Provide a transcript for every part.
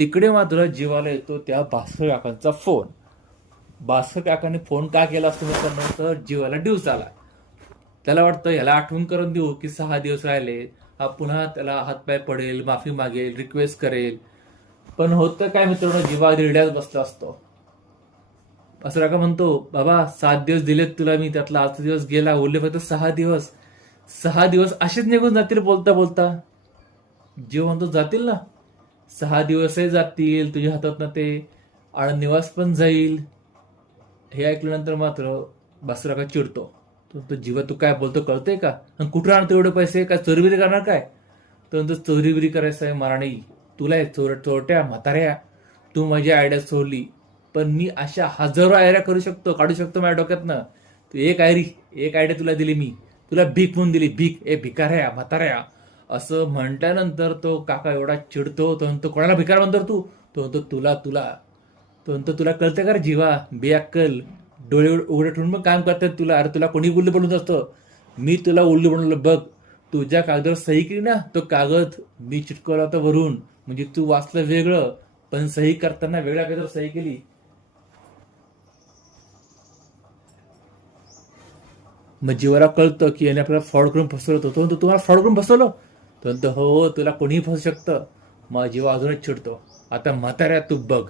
तिकडे मात्र जीवाला येतो त्या भास्कर काकांचा फोन. भास्कर काकाने फोन का केला असतो मित्रांनो, तर जीवाला ड्यूस आला. त्याला वाटतं ह्याला आठवण करून देऊ की 6 दिवस राहिले, हा पुन्हा त्याला हातपाय पडेल, माफी मागेल, रिक्वेस्ट करेल. पण होतं काय मित्रांनो, जीवा रिड्यात बसला असतो. असं काका म्हणतो, बाबा 7 दिवस दिलेत तुला मी, त्यातला आजचा दिवस गेला, उरले फक्त 6 दिवस. 6 दिवस असेच निघून जातील बोलता बोलता. जीव म्हणतो जातील ना, 6 दिवसही जातील, तुझ्या हातात ना ते निवास पण जाईल. हे ऐकल्यानंतर मात्र बासुराका चिडतो. तो जीवा तू काय बोलतो कळतंय का, आणि कुठं आणतो एवढे पैसे, काय चोरीबिरी करणार काय? तो म्हणतो चोरीबिरी करायचं आहे मला नाही, तुला आहे चोरट्या म्हाताऱ्या, तू माझी आयडिया चोरली. पण मी अशा हजारो आयडिया करू शकतो, काढू शकतो माझ्या डोक्यातनं. तू एक आयडिया तुला दिली मी, तुला भीक म्हणून दिली, भीक, ए भिकाऱ्या म्हाताऱ्या. असं म्हटल्यानंतर तो काका एवढा चिडतो. तो म्हणतो कोणाला भिकार म्हणतो तू? तो म्हणतो तुला तुला तो म्हणतो तुला कळतं का रे जीवा, बेअक्कल, डोळे उघडे ठेवून मग काम करतात तुला. अरे तुला कोणी उल्लू बनवत असतं, मी तुला उल्लू बनवलं बघ. तुझ्या कागदावर सही केली ना, तो कागद मी चिटकवला होता वरून, म्हणजे तू वाचलं वेगळं, पण सही करताना वेगळ्या कागदावर सही केली. मग जीवाला कळतं की याने आपल्याला फ्रॉड करून फसवलं होतं. तो म्हणतो तुम्हाला फ्रॉड करून फसवलं? तो म्हणतो हो, तुला कोणीही फसू शकतं. मग जीवा अजूनच चिडतो. आता म्हाताऱ्या तू बघ,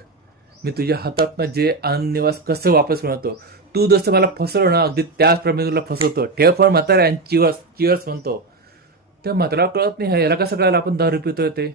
मी तुझ्या हातातनं जे निवास कसं वापस मिळवतो. तू जसं मला फसवलं ना, अगदी त्याचप्रमाणे तुला फसवतो. ठेव पण म्हाताऱ्या, चिअर्स चिअर्स म्हणतो. त्या म्हातारा कळत नाही याला कसं कळालं आपण दारू पितोय ते.